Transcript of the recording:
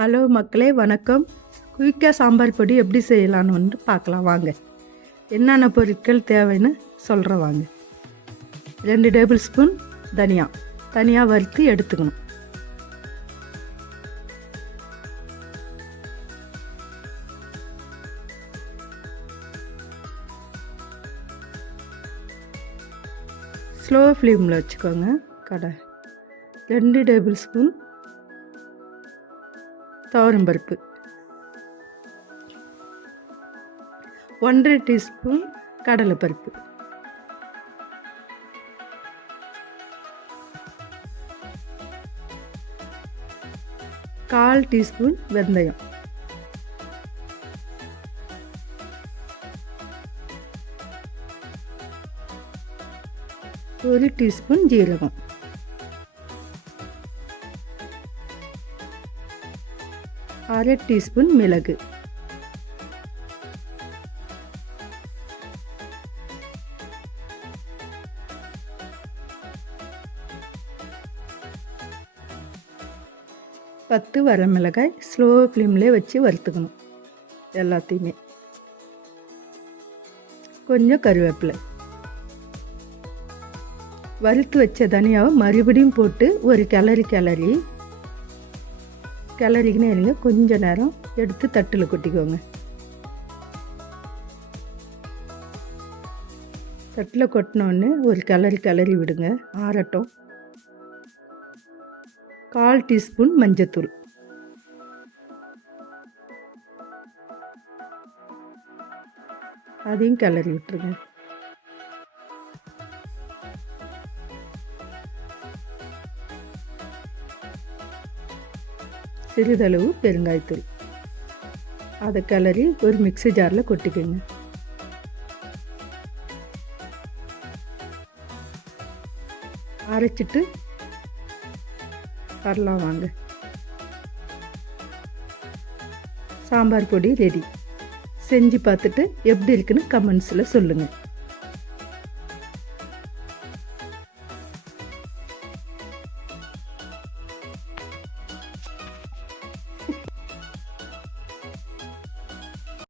Hello மக்களே, வணக்கம். குயிக்காக சாம்பார் பொடி எப்படி செய்யலான்னு வந்து பார்க்கலாம் வாங்க. என்னென்ன பொருட்கள் தேவைன்னு சொல்கிறேன் வாங்க. 2 டேபிள் ஸ்பூன் தனியாக வறுத்து எடுத்துக்கணும். ஸ்லோ ஃப்ளேமில் வச்சுக்கோங்க. 2 டேபிள் ஸ்பூன் துவரம்பருப்பு, 1½ டீஸ்பூன் கடலைப்பருப்பு, 1/4 டீஸ்பூன் வெந்தயம், 1 டீஸ்பூன் ஜீரகம், 1/2 டீஸ்பூன் மிளகு, 10 வரமிளகாய் ஸ்லோ ஃப்ளேம்லேயே வச்சு வறுத்துக்கணும். எல்லாத்தையுமே கொஞ்சம் கருவேப்பிலை, வறுத்து வச்ச தனியாவை மறுபடியும் போட்டு ஒரு கிளறிக்கினே இருங்க. கொஞ்ச நேரம் எடுத்து தட்டில் கொட்டிக்கோங்க. தட்டில் கொட்டினோடனே ஒரு கிளறி விடுங்க, ஆறட்டும். 1/4 டீஸ்பூன் மஞ்சத்தூள், அதையும் கிளறி விட்டுருங்க. சிறிதளவு பெருங்காயத்தூள், அதை கிளறி ஒரு மிக்ஸி ஜாரில் கொட்டிக்கோங்க. அரைச்சிட்டு வரலாம் வாங்க. சாம்பார் பொடி ரெடி. செஞ்சு பார்த்துட்டு எப்படி இருக்குன்னு கமெண்ட்ஸில் சொல்லுங்கள்.